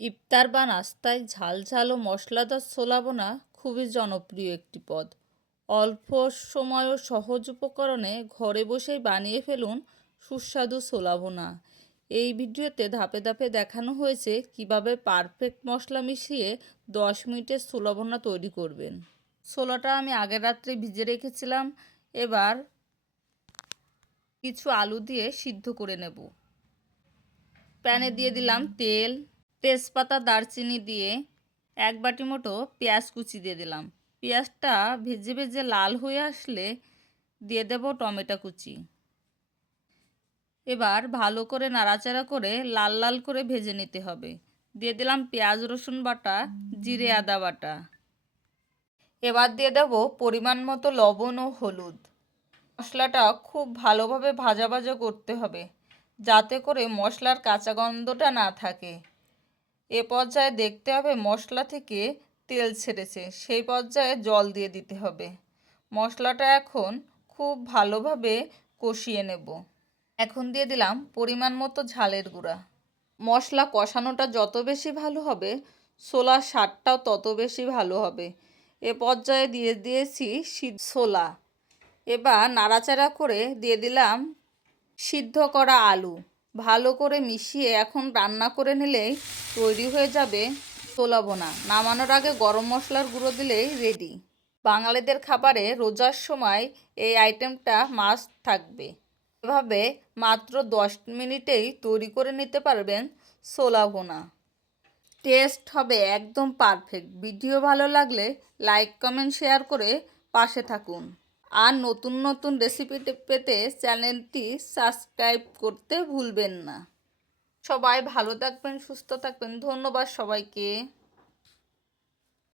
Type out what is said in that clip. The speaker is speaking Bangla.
ইফতার বা নাস্তায় ঝাল ঝাল ও মশলাদার ছোলা বোনা খুবই জনপ্রিয় একটি পদ। অল্প সময় ও সহজ উপকরণে ঘরে বসেই বানিয়ে ফেলুন সুস্বাদু ছোলা বোনা। এই ভিডিওতে ধাপে ধাপে দেখানো হয়েছে কিভাবে পারফেক্ট মশলা মিশিয়ে 10 মিনিটের ছোলা বোনা তৈরি করবেন। ছোলাটা আমি আগের রাত্রে ভিজে রেখেছিলাম। এবার কিছু আলু দিয়ে সিদ্ধ করে নেব। প্যানে দিয়ে দিলাম তেল, তেজপাতা, দারচিনি দিয়ে 1 বাটি মতো পেঁয়াজ কুচি দিয়ে দিলাম। পেঁয়াজটা ভেজে ভেজে লাল হয়ে আসলে দিয়ে দেব টমেটো কুচি। এবার ভালো করে নাড়াচাড়া করে লাল লাল করে ভেজে নিতে হবে। দিয়ে দিলাম পেঁয়াজ রসুন বাটা, জিরে আদা বাটা। এবার দিয়ে দেব পরিমাণ মতো লবণ ও হলুদ। মশলাটা খুব ভালোভাবে ভাজা ভাজা করতে হবে যাতে করে মশলার কাঁচা গন্ধটা না থাকে। এ পর্যায়ে দেখতে হবে মশলা থেকে তেল ছেড়েছে, সেই পর্যায়ে জল দিয়ে দিতে হবে। মশলাটা এখন খুব ভালোভাবে কষিয়ে নেব। এখন দিয়ে দিলাম পরিমাণ মতো ঝালের গুঁড়া। মশলা কষানোটা যত বেশি ভালো হবে ছোলার স্বাদটাও তত বেশি ভালো হবে। এ পর্যায়ে দিয়ে দিয়েছি ছোলা। এবার নাড়াচাড়া করে দিয়ে দিলাম সিদ্ধ করা আলু। ভালো করে মিশিয়ে এখন রান্না করে নিলেই তৈরি হয়ে যাবে ছোলা বোনা। নামানোর আগে গরম মশলার গুঁড়ো দিলেই রেডি। বাঙালিদের খাবারে রোজার সময় এই আইটেমটা মাস্ট থাকবে। এভাবে মাত্র 10 মিনিটেই তৈরি করে নিতে পারবেন ছোলা বোনা। টেস্ট হবে একদম পারফেক্ট। ভিডিও ভালো লাগলে লাইক কমেন্ট শেয়ার করে পাশে থাকুন। আর নতুন নতুন রেসিপি পেতে চ্যানেলটি সাবস্ক্রাইব করতে ভুলবেন না। সবাই ভালো থাকবেন, সুস্থ থাকবেন। ধন্যবাদ সবাইকে।